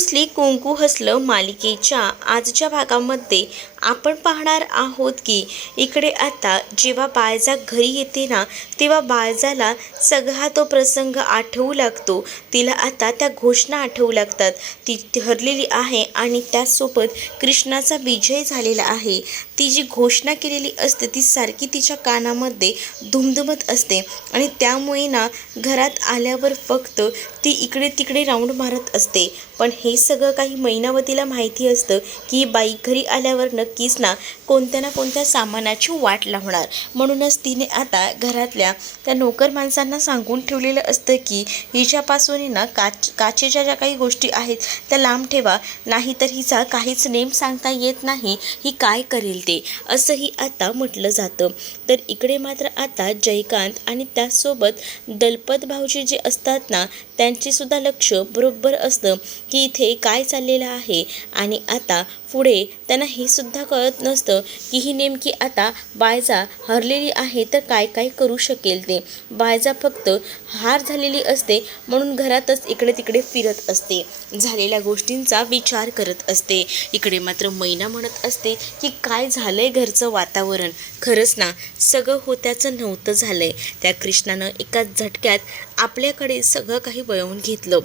रुसली कुंकू हसलं मालिकेच्या आजच्या भागामध्ये आपण पाहणार आहोत की इकडे आता जेव्हा बाळजा घरी येते ना, तेव्हा बाळजाला सगळा तो प्रसंग आठवू लागतो. तिला आता त्या घोषणा आठवू लागतात. ती हरलेली आहे आणि त्यासोबत कृष्णाचा विजय झालेला आहे. ती जी घोषणा केलेली असते ती सारखी तिच्या कानामध्ये धुमधुमत असते आणि त्यामुळे ना घरात आल्यावर फक्त ती इकडे तिकडे राऊंड मारत असते. पण हे सगळं काही मैनावतीला माहिती असतं की ही बाई घरी आल्यावर नक्कीच ना कोणत्या ना कोणत्या सामानाची वाट लावणार. म्हणूनच तिने आता घरातल्या त्या नोकर माणसांना सांगून ठेवलेलं असतं की हिच्यापासून ना काचेच्या ज्या काही गोष्टी आहेत त्या लांब ठेवा, नाहीतर हिचा काहीच नेम सांगता येत नाही, ही काय करेल ते, असंही आता म्हटलं जातं. तर इकडे मात्र आता जयकांत आणि त्याचसोबत दलपत भाऊजी जे असतात ना त्यांचे सुद्धा लक्ष बरोबर असतं की इथे काय चाललेलं आहे. आणि आता पुढे त्यांना हे सुद्धा कळत नसतं की ही नेमकी आता बाळजा हरलेली आहे तर काय काय करू शकेल ते. बाळजा फक्त हार झालेली असते म्हणून घरातच इकडे तिकडे फिरत असते, झालेल्या गोष्टींचा विचार करत असते. इकडे मात्र मैना म्हणत असते की काय झालंय घरचं वातावरण, खरंच ना सगळं होत्याचं नव्हतं झालंय. त्या कृष्णानं एका झटक्यात आपल्याकडे सगळं काही वळवून घेतलं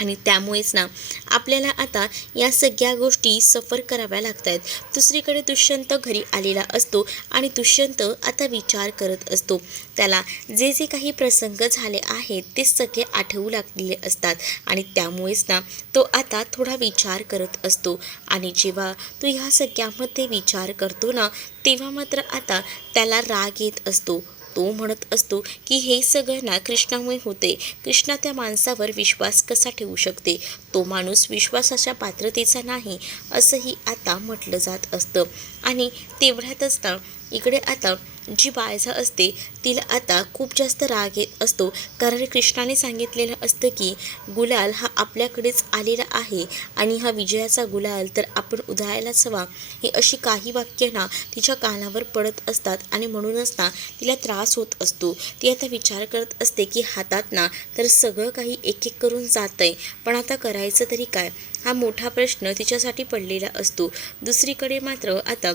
आणि त्यामुळेच ना आपल्याला आता या सगळ्या गोष्टी सफर कराव्या लागत आहेत. दुसरीकडे दुष्यंत घरी आलेला असतो आणि दुष्यंत आता विचार करत असतो. त्याला जे जे काही प्रसंग झाले आहेत ते सगळे आठवू लागलेले असतात आणि त्यामुळेच ना तो आता थोडा विचार करत असतो. आणि जेव्हा तो ह्या सगळ्यामध्ये विचार करतो ना तेव्हा मात्र आता त्याला राग येत असतो. तो म्हणत असतो की हे सगळं ना कृष्णामुळे होते. कृष्णा त्या माणसावर विश्वास कसा ठेवू शकते, तो माणूस विश्वासाच्या पात्रतेचा नाही, असंही आता म्हटलं जात असतं. आणि तेवढ्यातच ना इकडे आता जी बाळजा असते तिला आता खूप जास्त राग येत असतो, कारण कृष्णाने सांगितलेलं असतं की गुलाल हा आपल्याकडेच आलेला आहे आणि हा विजयाचा गुलाल तर आपण उधळायलाच हवा. ही अशी काही वाक्य ना तिच्या कानावर पडत असतात आणि म्हणूनच ना तिला त्रास होत असतो. ती आता विचार करत असते की हातात ना तर सगळं काही एक एक करून जात आहे, पण आता करायचं तरी काय, हा मोठा प्रश्न तिच्यासाठी पडलेला असतो. दुसरीकडे मात्र आता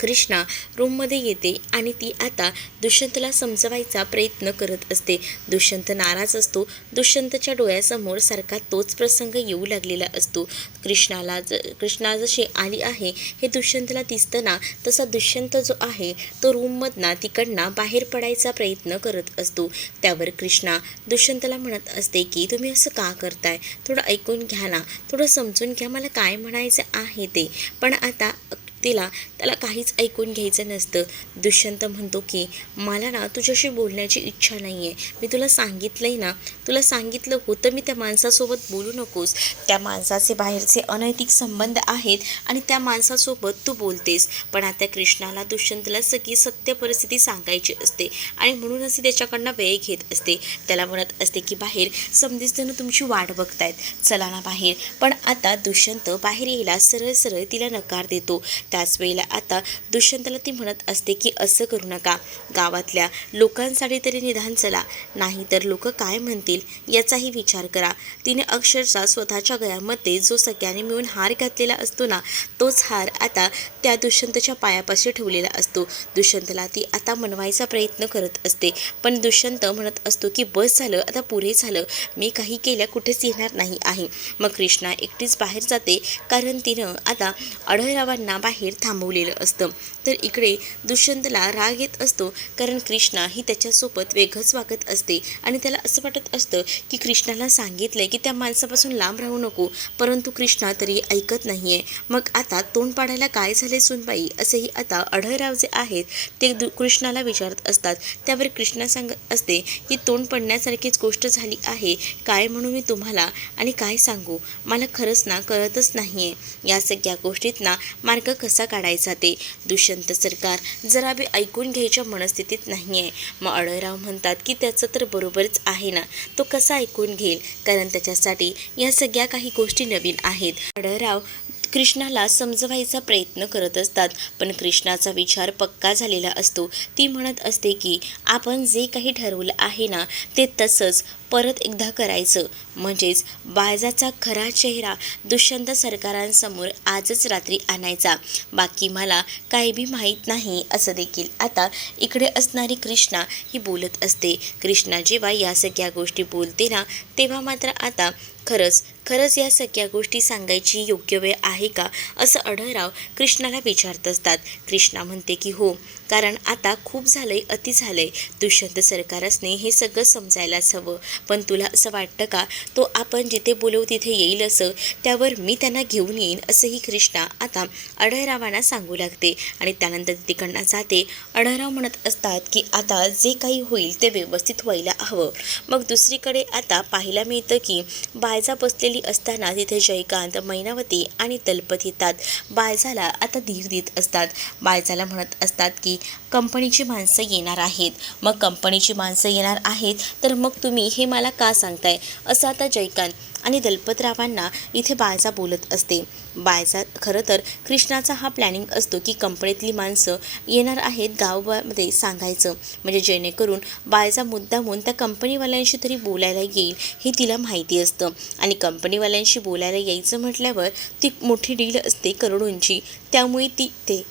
कृष्णा रूममध्ये येते आणि ती आता दुष्यंतला समजवायचा प्रयत्न करत असते. दुष्यंत नाराज असतो. दुष्यंतच्या डोळ्यासमोर सारखा तोच प्रसंग येऊ लागलेला असतो. कृष्णा जशी आली आहे हे दुष्यंतला दिसतं ना, तसा दुष्यंत जो आहे तो रूममधनं तिकडनं बाहेर पडायचा प्रयत्न करत असतो. त्यावर कृष्णा दुष्यंतला म्हणत असते की तुम्ही असं का करताय, थोडं ऐकून घ्या ना, थोडं समजून घ्या मला काय म्हणायचं आहे ते. पण आता त्याला काहीच ऐकून घ्यायचं नसतं. दुष्यंत म्हणतो की मला ना तुझ्याशी बोलण्याची इच्छा नाही आहे. मी तुला सांगितलंय ना, तुला सांगितलं होतं मी त्या माणसासोबत बोलू नकोस, त्या माणसाचे बाहेरचे अनैतिक संबंध आहेत आणि त्या माणसासोबत तू बोलतेस. पण आता कृष्णाला दुष्यंतला सगळी सत्य परिस्थिती सांगायची असते आणि म्हणूनच त्याच्याकडनं वेळ घेत असते. त्याला म्हणत असते की बाहेर समजेजण तुमची वाट बघतायत, चला ना बाहेर. पण आता दुष्यंत बाहेर यायला सरळ सरळ तिला नकार देतो. त्याच वेळेला आता दुष्यंतला ती म्हणत असते की असं करू नका, गावातल्या लोकांसाठी तरी निदान चला, नाही तर लोक काय म्हणतील याचाही विचार करा. तिने अक्षरशः स्वतःच्या गळ्यामध्ये जो सगळ्यांनी मिळून हार घातलेला असतो ना तोच हार आता त्या दुष्यंतच्या पायापाशी ठेवलेला असतो. दुष्यंतला ती आता मनवायचा प्रयत्न करत असते, पण दुष्यंत म्हणत असतो की बस झालं, आता पुरे झालं, मी काही केल्या कुठेच येणार नाही आहे. मग कृष्णा एकटीच बाहेर जाते, कारण तिनं आता आढळरावांना बाहेर थांबवलेलं असतं. तर इकडे दुष्यंतला राग येत असतो, कारण कृष्णा ही त्याच्यासोबत वेगळंच वागत असते आणि त्याला असं वाटत असतं की कृष्णाला सांगितलंय की त्या माणसापासून लांब राहू नको, परंतु कृष्णा तरी ऐकत नाहीये. मग आता तोंड पाडायला काय झाले सुनबाई, असेही आता आढळराव जे आहेत ते कृष्णाला विचारत असतात. त्यावर कृष्णा सांगत असते की तोंड पडण्यासारखीच गोष्ट झाली आहे, काय म्हणू मी तुम्हाला आणि काय सांगू, मला खरंच ना कळतच नाहीये या सगळ्या गोष्टीत ना मार्ग कसा काढायचा ते. दुष्यंत सरकार जरा बी ऐकून घ्यायच्या मनस्थितीत नाही आहे. मग आढळराव म्हणतात की त्याचं तर बरोबरच आहे ना, तो कसा ऐकून घेईल, कारण त्याच्यासाठी या सगळ्या काही गोष्टी नवीन आहेत. आढळराव कृष्णाला समजवायचा प्रयत्न करत असतात, पण कृष्णाचा विचार पक्का झालेला असतो. ती म्हणत असते की आपण जे काही ठरवलं आहे ना ते तसंच परत एकदा करायचं, म्हणजेच बाळजाचा खरा चेहरा दुष्यंत सरकारांसमोर आजच रात्री आणायचा. बाकी मला काही बी माहीत नाही असं देखील आता इकडे असणारी कृष्णा ही बोलत असते. कृष्णा जेव्हा या सगळ्या गोष्टी बोलते ना तेव्हा मात्र आता खरंच या सगळ्या गोष्टी सांगायची योग्य वेळ आहे का असं आढळराव कृष्णाला विचारत असतात. कृष्णा म्हणते की हो, कारण आता खूप झालंय, अति झालंय. दुष्यंत सरकारसने हे सगळं समजायलाच हवं. पण तुला असं वाटतं का तो आपण जिथे बोलवू तिथे येईल असं? त्यावर मी त्यांना घेऊन येईन असंही कृष्णा आता आढळरावांना सांगू लागते. आणि त्यानंतर तिकडनं जाते. आढळराव म्हणत असतात की आता जे काही होईल ते व्यवस्थित व्हायला हवं. मग दुसरीकडे आता पाहायला मिळतं की बायजा बसलेली असताना तिथे जयकांत, मैनावती आणि दलपत येतात. बायजाला आता धीर देत असतात. बायजाला म्हणत असतात की कंपनीची माणसं येणार आहेत. मग कंपनीची माणसं येणार आहेत तर मग तुम्ही हे मला का सांगताय असं आता जयकांत आणि दलपतरावांना इथे बायजा बोलत असते. बायजा खरं तर कृष्णाचा हा प्लॅनिंग असतो की कंपनीतली माणसं येणार आहेत गावामध्ये सांगायचं, म्हणजे जेणेकरून बायजा मुद्दामून त्या कंपनीवाल्यांशी तरी बोलायला येईल हे तिला माहिती असतं. आणि कंपनीवाल्यांशी बोलायला यायचं म्हटल्यावर ती मोठी डील असते करोडोंची, त्यामुळे ती ते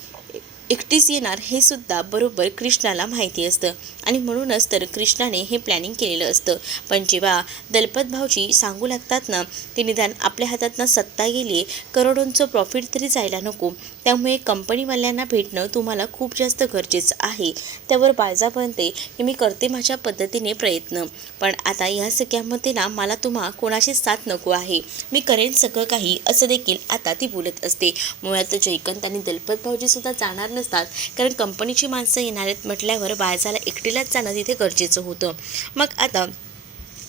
एकटीच येणार हे सुद्धा बरोबर कृष्णाला माहिती असतं. आणि म्हणूनच तर कृष्णाने हे प्लॅनिंग केलेलं असतं. पण जेव्हा दलपत भाऊजी सांगू लागतात ना की निदान आपल्या हातातनं सत्ता गेली आहे, करोडोंचं प्रॉफिट तरी जायला नको, त्यामुळे कंपनीवाल्यांना भेटणं तुम्हाला खूप जास्त गरजेचं आहे. त्यावर बायजा म्हणते की मी करते माझ्या पद्धतीने प्रयत्न, पण आता या सगळ्यामध्ये ना मला तुम्हा कोणाची साथ नको आहे, मी करेन सगळं काही असं देखील आता ती बोलत असते. मुळात जयकांत आणि दलपत भाऊजीसुद्धा जाणार नसतात, कारण कंपनीची माणसं येणार आहेत म्हटल्यावर बायजाला एकटीलाच जाणं तिथे गरजेचं होतं. मग आता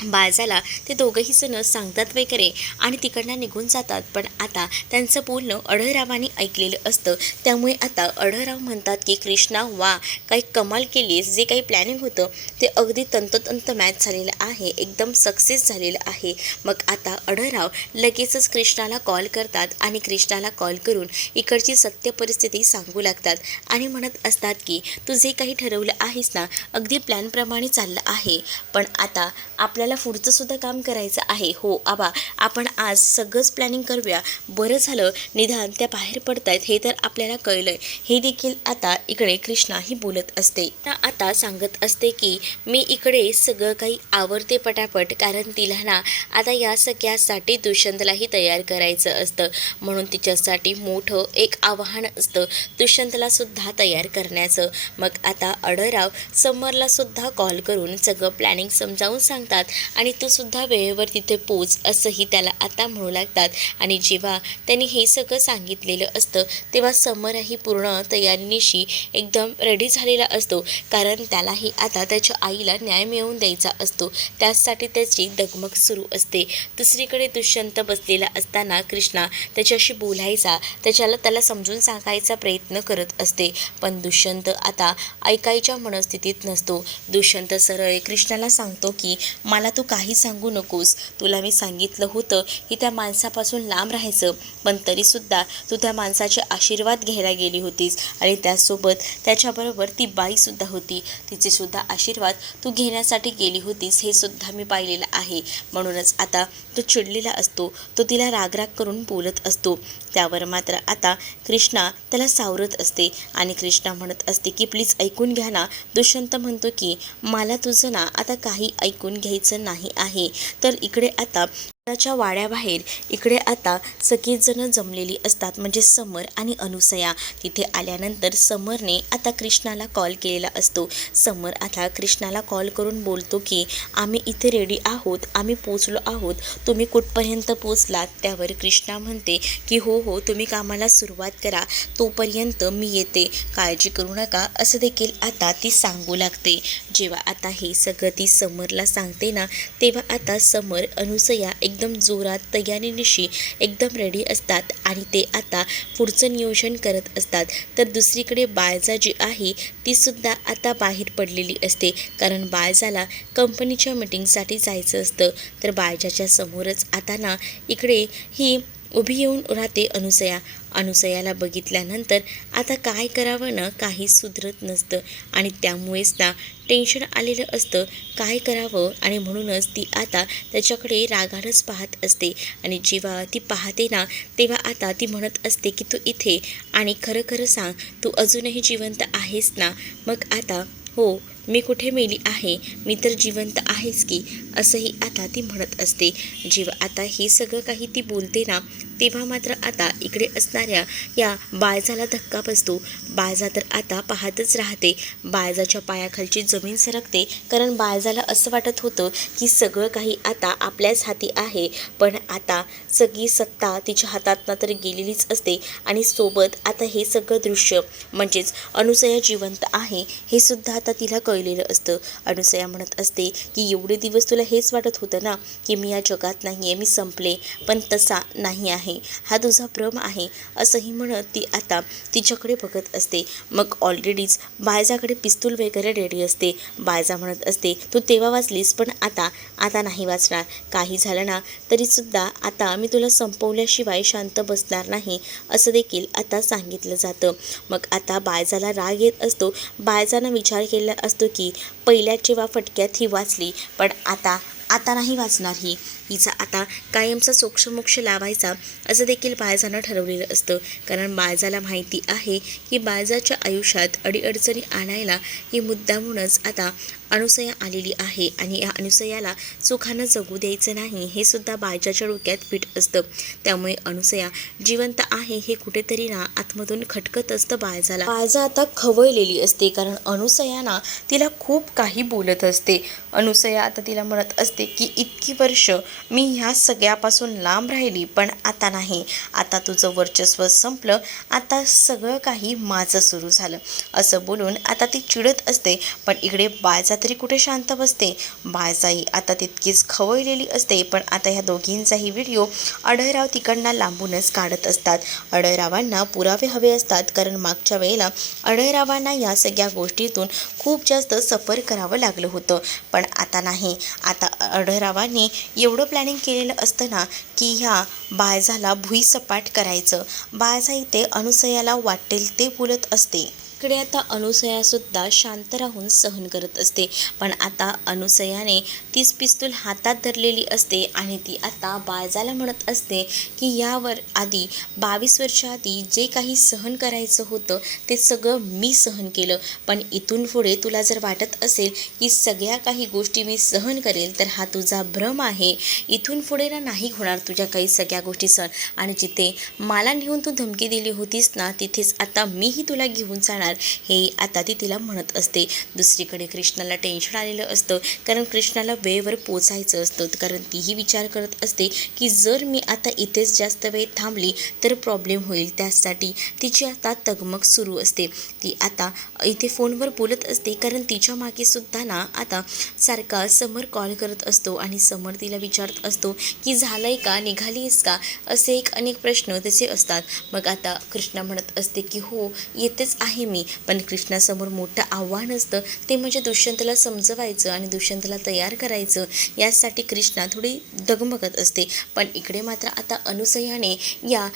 बायजाला ते दोघंही जण सांगतात वगैरे आणि तिकडनं निघून जातात. पण आता त्यांचं बोलणं आढळरावांनी ऐकलेलं असतं, त्यामुळे आता आढळराव म्हणतात की कृष्णा वा, काही कमाल केलीस, जे काही प्लॅनिंग होतं ते अगदी तंतोतंत मॅच झालेलं आहे, एकदम सक्सेस झालेलं आहे. मग आता आढळराव लगेचच कृष्णाला कॉल करतात आणि कृष्णाला कॉल करून इकडची सत्य परिस्थिती सांगू लागतात आणि म्हणत असतात की तू जे काही ठरवलं आहेस ना अगदी प्लॅनप्रमाणे चाललं आहे, पण आता आपल्याला पुढचं सुद्धा काम करायचं आहे. हो आबा, आपण आज सगळंच प्लॅनिंग करूया. बरं झालं निदान त्या बाहेर पडतायत हे तर आपल्याला कळलंय, हे देखील आता इकडे कृष्णा ही बोलत असते. आता सांगत असते की मी इकडे सगळं काही आवरते पटापट, कारण तिला ना आता या सगळ्यासाठी दुष्यंतलाही तयार करायचं असतं, म्हणून तिच्यासाठी मोठं एक आव्हान असतं दुष्यंतला सुद्धा तयार करण्याचं. मग आता आढळराव समरला सुद्धा कॉल करून सगळं प्लॅनिंग समजावून सांगतात आणि तू सुद्धा वेळेवर तिथे पोच असंही त्याला आता म्हणू लागतात. आणि जेव्हा त्यांनी हे सगळं सांगितलेलं असतं तेव्हा समरही पूर्ण तयारीनिशी एकदम रेडी झालेला असतो, कारण त्यालाही आता त्याच्या आईला न्याय मिळवून द्यायचा असतो, त्यासाठी त्याची डगमग सुरू असते. दुसरीकडे दुष्यंत बसलेला असताना कृष्णा त्याच्याशी बोलायचा, त्याला समजून सांगायचा प्रयत्न करत असते, पण दुष्यंत आता ऐकायच्या मनस्थितीत नसतो. दुष्यंत सरळ कृष्णाला सांगतो की मला तू काही सांगू नकोस, तुला मी सांगितलं होतं की त्या माणसापासून लांब राहायचं, पण तरीसुद्धा तू त्या माणसाचे आशीर्वाद घ्यायला गेली होतीस आणि त्यासोबत त्याच्याबरोबर ती बाईसुद्धा होती, तिचे सुद्धा आशीर्वाद तू घेण्यासाठी गेली होतीस, हे सुद्धा मी पाहिलेलं आहे. म्हणूनच आता तो चिडलेला असतो, तो तिला रागराग करून बोलत असतो. त्यावर मात्र आता कृष्णा त्याला सावरत असते आणि कृष्णा म्हणत असते की प्लीज ऐकून घ्या ना. दुष्यंत म्हणतो की मला तुझं ना आता काही ऐकून घ्यायचं नाही आहे. तर इकडे आता च्या वाड्याबाहेर इकडे आता सगळीच जण जमलेली असतात, म्हणजे समर आणि अनुसया. तिथे आल्यानंतर समरने आता कृष्णाला कॉल केलेला असतो. समर आता कृष्णाला कॉल करून बोलतो की आम्ही इथे रेडी आहोत, आम्ही पोचलो आहोत, तुम्ही कुठपर्यंत पोचलात? त्यावर कृष्णा म्हणते की हो तुम्ही कामाला सुरुवात करा, तोपर्यंत मी येते, काळजी करू नका असं देखील आता ती सांगू लागते. जेव्हा आता हे सगळं ती समरला सांगते ना तेव्हा आता समर अनुसया एकदम जोरात तयारीनिशी एकदम रेडी असतात आणि ते आता पुढचं नियोजन करत असतात. तर दुसरीकडे बायजा जी आहे तीसुद्धा आता बाहेर पडलेली असते, कारण बायजाला कंपनीच्या मीटिंगसाठी जायचं असतं. तर बायजाच्या समोरच आता ना इकडे ही उभी येऊन राहते अनुसया. अनुसयाला बघितल्यानंतर आता काय करावं ना काही सुधरत नसतं आणि त्यामुळेच ना टेन्शन आलेलं असतं काय करावं. आणि म्हणूनच ती आता त्याच्याकडे रागानंच पाहत असते. आणि जेव्हा ती पाहते ना तेव्हा आता ती म्हणत असते की तू इथे आणि खरं खरं सांग, तू अजूनही जिवंत आहेस ना? मग आता हो, मी कुठे मेली आहे, मी तर जिवंत आहेच की, असंही आता ती म्हणत असते. जेव्हा आता हे सगळं काही ती बोलते ना तेव्हा मात्र आता इकडे असणाऱ्या या बाळजाला धक्का बसतो. बाळजा तर आता पाहतच राहते. बाळजाच्या पायाखालची जमीन सरकते, कारण बाळजाला असं वाटत होतं की सगळं काही आता आपल्याच हाती आहे. पण आता सगळी सत्ता तिच्या हातातनं तर गेलेलीच असते आणि सोबत आता हे सगळं दृश्य म्हणजेच अनुसया जिवंत आहे हे सुद्धा आता तिला कळलेलं असतं. अनुसया म्हणत असते की एवढे दिवस तुला हेच वाटत होतं ना की मी या जगात नाही आहे, मी संपले, पण तसा नाही आहे, हा तुझा भ्रम आहे, असंही म्हणत ती आता तिच्याकडे बघत असते. मग ऑलरेडीच बाळजाकडे पिस्तूल वगैरे रेडी असते. बाळजा म्हणत असते तू तेव्हा वाचलीस पण आता आता नाही वाचणार. काही झालं ना तरीसुद्धा आता मी तुला संपवल्याशिवाय शांत बसणार नाही, असं देखील आता सांगितलं जातं. मग आता बाळजाला राग येत असतो. बाळजानं विचार केला असतो की पहिल्या जेव्हा फटक्यात ही वाचली, पण आता आता नाही वाचणार ही, हिचा आता कायमचा सोक्षमोक्ष लावायचा, असं देखील बाळजानं ठरवलेलं असतं. कारण बाळजाला माहिती आहे की बाळजाच्या आयुष्यात अडीअडचणी आणायला ही मुद्दामूनच आता अनुसया आलेली आहे आणि या अनुसयाला सुखानं जगू द्यायचं नाही हे सुद्धा बाळजाच्या डोक्यात फिट असतं. त्यामुळे अनुसया जिवंत आहे हे कुठेतरी ना आतमधून खटकत असतं बाळजाला. बाळजा आता खवळलेली असते, कारण अनुसया ना तिला खूप काही बोलत असते. अनुसया आता तिला म्हणत असते की इतकी वर्ष मी ह्या सगळ्यापासून लांब राहिली, पण आता नाही, आता तुझं वर्चस्व संपलं, आता सगळं काही माझं सुरू झालं, असं बोलून आता ती चिडत असते. पण इकडे बाळजा तरी कुठे शांत बसते. बाळजाई आता तितकीच खवळलेली असते. पण आता ह्या दोघींचाही व्हिडिओ अडळराव तिकडनं लांबूनच काढत असतात. अडळरावांना पुरावे हवे असतात, कारण मागच्या वेळेला अडळरावांना या सगळ्या गोष्टीतून खूप जास्त सफर करावं लागलं होतं. पण आता नाही, आता अडळरावांनी एवढं प्लॅनिंग केलेलं असतं ना की ह्या बाळजाला भुईसपाट करायचं. बाळजा इथे अनुसयाला वाटेल ते बोलत असते. इकडे आता अनुसयासुद्धा शांत राहून सहन करत असते. पण आता अनुसयाने तीच पिस्तूल हातात धरलेली असते आणि ती आता बाळजाला म्हणत असते की यावर आधी 22 वर्षाआधी जे काही सहन करायचं होतं ते सगळं मी सहन केलं, पण इथून पुढे तुला जर वाटत असेल की सगळ्या काही गोष्टी मी सहन करेल तर हा तुझा भ्रम आहे. इथून पुढे ना नाही होणार तुझ्या काही सगळ्या गोष्टी सहन, आणि जिथे मला नेऊन तू धमकी दिली होतीस ना तिथेच आता मीही तुला घेऊन जाणार, हे आता ती तिला म्हणत असते. दुसरीकडे कृष्णाला टेन्शन आलेलं असतं, कारण कृष्णाला वेळेवर पोचायचं असतं. कारण तीही विचार करत असते की जर मी आता इथेच जास्त वेळ थांबली तर प्रॉब्लेम होईल, त्यासाठी तिची आता तगमग सुरू असते. ती आता इथे फोनवर बोलत असते, कारण तिच्या मागे सुद्धा ना आता सारखा समर कॉल करत असतो आणि समर तिला विचारत असतो की झालंय का, निघालीस का, असे एक अनेक प्रश्न त्याचे असतात. मग आता कृष्णा म्हणत असते की हो येतेच आहे मी, पण कृष्णासमोर मोठं आव्हान असतं ते म्हणजे दुष्यंतला समजवायचं आणि दुष्यंतला तयार करायचं. यासाठी कृष्णा थोडी डगमगत असते. पण इकडे मात्र आता अनुसयाने या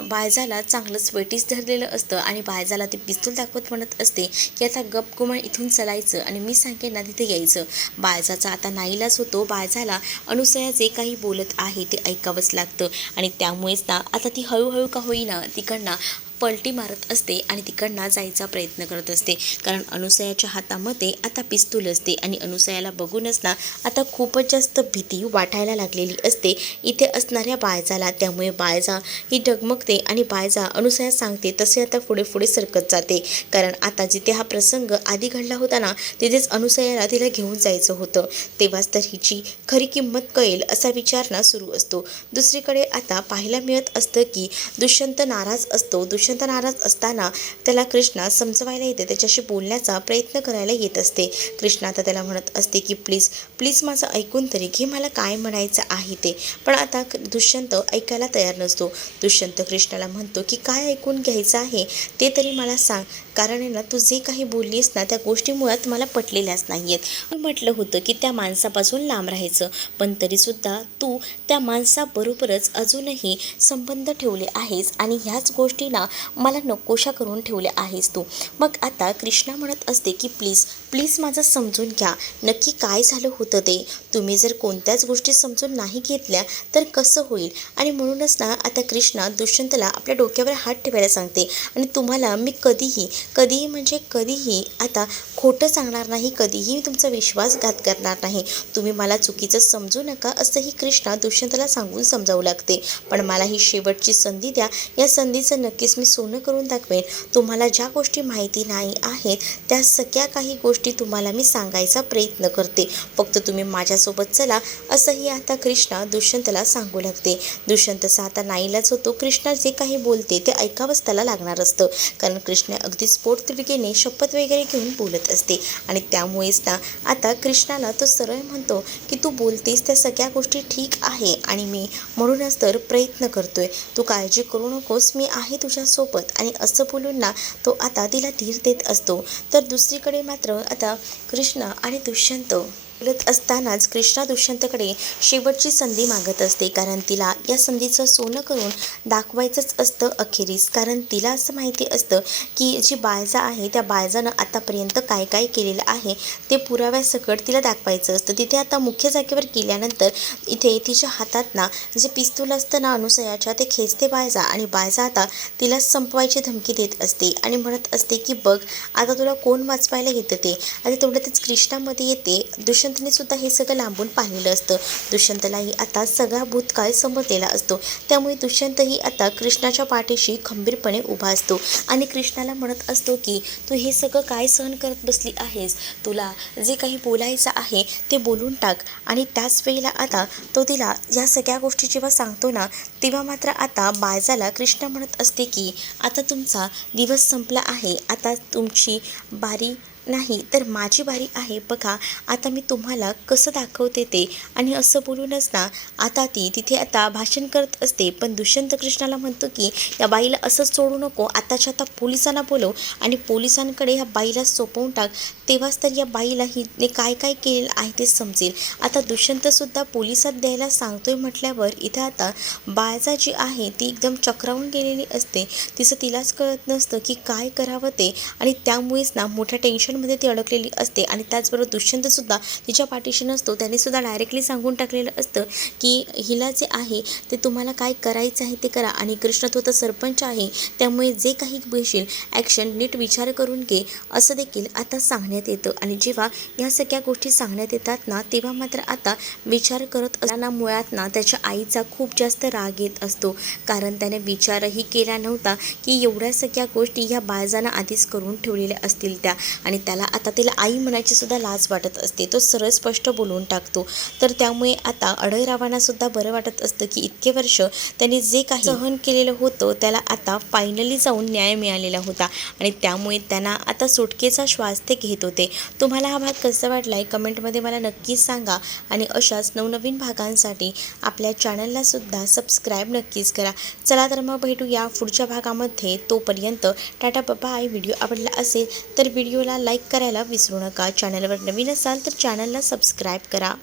बाळजाला चांगलंच वेटीस धरलेलं असतं आणि बाळजाला ते पिस्तूल दाखवत म्हणत असते की आता गपगुमान इथून चलायचं आणि मी सांगेन ना तिथे यायचं. बाळजाचा आता नाईलाज होतो. बाळजाला अनुसया जे काही बोलत आहे ते ऐकावंच लागतं आणि त्यामुळेच ना आता ती हळूहळू का होईना तिकडनं पलटी मारत असते आणि तिकडनं जायचा प्रयत्न करत असते. कारण अनुसयाच्या हातामध्ये आता पिस्तूल असते आणि अनुसयाला बघूनच ना आता खूपच जास्त भीती वाटायला लागलेली असते इथे असणाऱ्या बाळजाला. त्यामुळे बाळजा ही डगमगते आणि बाळजा अनुसया सांगते तसे आता पुढे पुढे सरकत जाते. कारण आता जिथे हा प्रसंग आधी घडला होता ना तिथेच अनुसयाला तिला घेऊन जायचं होतं, तेव्हाच तर हिची खरी किंमत कळेल असा विचार ना सुरू असतो. दुसरीकडे आता पाहायला मिळत असतं की दुष्यंत नाराज असतो. दुष्यंत नाराज असताना त्याला कृष्णा समजवायला येते, त्याच्याशी बोलण्याचा प्रयत्न करायला येत असते. कृष्णा आता त्याला म्हणत असते की प्लीज प्लीज माझं ऐकून तरी घे, मला काय म्हणायचं आहे ते. पण आता दुष्यंत ऐकायला तयार नसतो. दुष्यंत कृष्णाला म्हणतो की काय ऐकून घ्यायचं आहे ते तरी मला सांग, कारण आहे ना तू जे काही बोललीस ना त्या गोष्टी मुळात मला पटलेल्याच नाही आहेत. मी म्हटलं होतं की त्या माणसापासून लांब राहायचं, पण तरीसुद्धा तू त्या माणसाबरोबरच अजूनही संबंध ठेवले आहेस आणि ह्याच गोष्टीला मला नकोशा करून ठेवल्या आहेस तू. मग आता कृष्णा म्हणत असते की प्लीज प्लीज माझं समजून घ्या, नक्की काय झालं होतं ते. तुम्ही जर कोणत्याच गोष्टी समजून नाही घेतल्या तर कसं होईल. आणि म्हणूनच ना आता कृष्णा दुष्यंतला आपल्या डोक्यावर हात ठेवायला सांगते आणि तुम्हाला मी कधीही म्हणजे कधीही आता खोटं सांगणार नाही, कधीही मी तुमचा विश्वासघात करणार नाही, तुम्ही मला चुकीचं समजू नका असंही कृष्णा दुष्यंतला सांगून समजावू लागते. पण मला ही शेवटची संधी द्या, या संधीचं नक्कीच मी सोनं करून दाखवेन. तुम्हाला ज्या गोष्टी माहिती नाही आहेत त्या सगळ्या काही गोष्टी तुम्हाला मी सांगायचा प्रयत्न करते, फक्त तुम्ही माझ्यासोबत चला असंही आता कृष्णा दुष्यंतला सांगू लागते. दुष्यंतचा आता नाईलाज होतो. कृष्णा जे काही बोलते ते ऐकावंच त्याला लागणार असतं, कारण कृष्णा अगदी स्फोटतिडकीने शपथ वगैरे घेऊन बोलत असते. आणि त्यामुळेच ना आता कृष्णाला तो सरळ म्हणतो की तू बोलतेस त्या सगळ्या गोष्टी ठीक आहे आणि मी म्हणूनच तर प्रयत्न करतोय, तू काळजी करू नकोस, मी आहे तुझ्यासोबत. आणि असं बोलून ना तो आता तिला धीर देत असतो. तर दुसरीकडे मात्र आता कृष्णा आणि दुष्यंत बोलत असतानाच कृष्णा दुष्यंतकडे शेवटची संधी मागत असते, कारण तिला या संधीचं सोनं करून दाखवायचंच असतं अखेरीस. कारण तिला असं माहिती असतं की जी बाळजा आहे त्या बाळजानं आतापर्यंत काय काय केलेलं आहे ते पुराव्यासकट तिला दाखवायचं असतं. तिथे आता मुख्य जागेवर गेल्यानंतर इथे तिच्या हातात ना जे पिस्तूल असतं ना अनुसयाच्या ते खेचते बाळजा, आणि बाळजा आता तिला संपवायची धमकी देत असते आणि म्हणत असते की बघ आता तुला कोण वाचवायला येतं ते. आणि तेवढ्यातच कृष्णामध्ये येते. दुष्यंतने सुद्धा हे सगळं लांबून पाहिलेलं असतं. दुष्यंतलाही आता सगळा भूतकाळ समजलेला असतो, त्यामुळे दुष्यंतही आता कृष्णाच्या पाठीशी खंबीरपणे उभा असतो आणि कृष्णाला म्हणत असतो की तू हे सगळं काय सहन करत बसली आहेस, तुला जे काही बोलायचं आहे ते बोलून टाक. आणि त्याच वेळेला आता तो तिला या सगळ्या गोष्टी जेव्हा सांगतो ना तेव्हा मात्र आता बाळजाला कृष्णा म्हणत असते की आता तुमचा दिवस संपला आहे, आता तुमची बारी नाही तर माझी बारी आहे, बघा आता मी तुम्हाला कसं दाखवते ते. आणि असं बोलूनच ना आता ती तिथे आता भाषण करत असते. पण दुष्यंत कृष्णाला म्हणतो की या बाईला असंच सोडू नको, आताच्या आता पोलिसांना बोलव आणि पोलिसांकडे ह्या बाईला सोपवून टाक, तेव्हाच तर या बाईला हिने काय काय केलेलं आहे ते समजेल. आता दुष्यंतसुद्धा पोलिसात द्यायला सांगतोय म्हटल्यावर इथं आता बाळजा जी आहे ती एकदम चक्रावून गेलेली असते. तिलाच कळत नसतं की काय करावं ते, आणि त्यामुळेच ना मोठ्या टेन्शनमध्ये ती अडकलेली असते. आणि त्याचबरोबर दुष्यंतसुद्धा तिच्या पाठीशी नसतो, त्यानेसुद्धा डायरेक्टली सांगून टाकलेलं असतं की हिला जे आहे ते तुम्हाला काय करायचं आहे ते करा, आणि कृष्ण तो तर सरपंच आहे त्यामुळे जे काही घेशील ॲक्शन नीट विचार करून घे असं देखील आता सांगण्यात येतं. आणि जेव्हा या सगळ्या गोष्टी सांगण्यात येतात ना तेव्हा मात्र आता विचार करत असताना मुळात ना त्याच्या आईचा खूप जास्त राग येत असतो, कारण त्याने विचारही केला नव्हता की एवढ्या सगळ्या गोष्टी ह्या बाळजानं आधीच करून ठेवलेल्या असतील त्या. आणि त्याला आता तिला आई म्हणायची सुद्धा लाज वाटत असते, तो सरळ स्पष्ट बोलून टाकतो. तर त्यामुळे आता अडयरावांना सुद्धा बरं वाटत असतं की इतके वर्ष त्यांनी जे काही सहन केलेलं होतं त्याला आता फायनली जाऊन न्याय मिळालेला होता, आणि त्यामुळे त्यांना आता सुटकेचा श्वास ते घेत होते. तुम्हाला हा भाग कसा वाटलाय कमेंटमध्ये मला नक्कीच सांगा, आणि अशाच नवनवीन भागांसाठी आपल्या चॅनलला सुद्धा सबस्क्राईब नक्कीच करा. चला तर मग भेटूया पुढच्या भागामध्ये. तोपर्यंत टाटा बाय. व्हिडिओ आवडला असेल तर व्हिडिओला लाईक करायला विसरू नका. चॅनलवर नवीन असाल तर चॅनलला सबस्क्राईब करा.